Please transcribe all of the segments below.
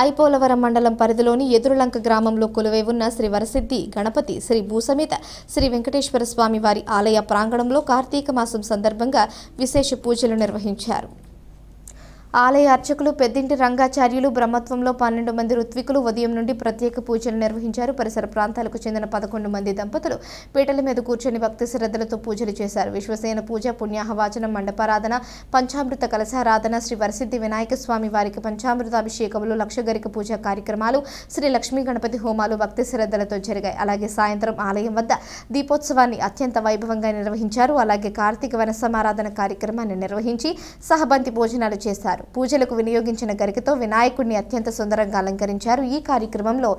ఐపోలవరం మండలం పరిధిలోని ఎదురులంక గ్రామంలో కొలువై ఉన్న శ్రీ వరసిద్ధి గణపతి శ్రీ భూసమేత శ్రీ వెంకటేశ్వర స్వామి వారి ఆలయ ప్రాంగణంలో కార్తీక మాసం సందర్భంగా విశేష పూజలు నిర్వహించారు. ఆలయ అర్చకులు పెద్దింటి రంగాచార్యులు బ్రహ్మత్వంలో పన్నెండు మంది ఋత్వికులు ఉదయం నుండి ప్రత్యేక పూజలు నిర్వహించారు. పరిసర ప్రాంతాలకు చెందిన పదకొండు మంది దంపతులు పీటల మీద కూర్చొని భక్తి శ్రద్ధలతో పూజలు చేశారు. విశ్వసేన పూజ పుణ్యాహవాచనం మండపారాధన పంచామృత కలశారాధన శ్రీ వరసిద్ధి వినాయక స్వామి వారికి పంచామృతాభిషేకములు లక్షగరిక పూజ కార్యక్రమాలు శ్రీ లక్ష్మీ గణపతి హోమాలు భక్తి శ్రద్ధలతో జరిగాయి. అలాగే సాయంత్రం ఆలయం వద్ద దీపోత్సవాన్ని అత్యంత వైభవంగా నిర్వహించారు. అలాగే కార్తీక వన సమారాధన కార్యక్రమాన్ని నిర్వహించి సహబంతి భోజనాలు చేశారు. పూజలకు వినియోగించిన గరికతో వినాయకుడిని అత్యంత సుందరంగా అలంకరించారు. ఈ కార్యక్రమంలో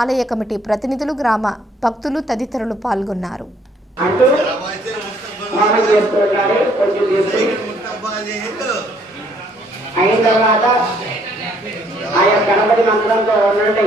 ఆలయ కమిటీ ప్రతినిధులు గ్రామ భక్తులు తదితరులు పాల్గొన్నారు. అయిన తర్వాత గణపతి మంత్రంతో ఉండండి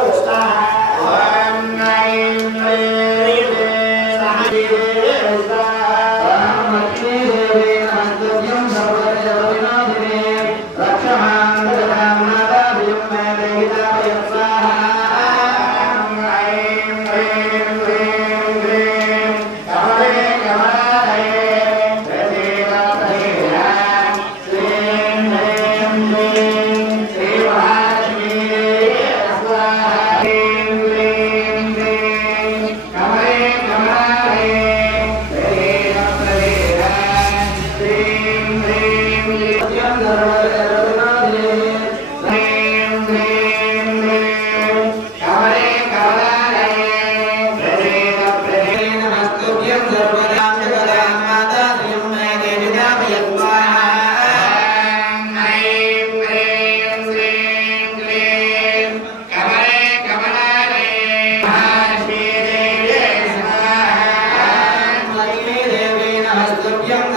serviamo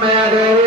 శ్రియం మే దేవి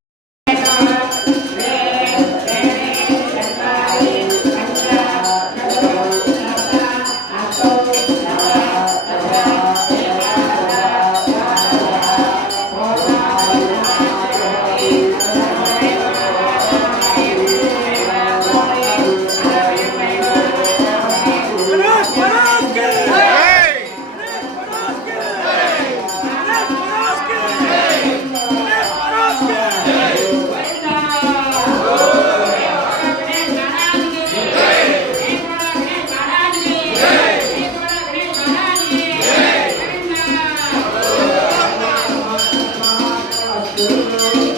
Música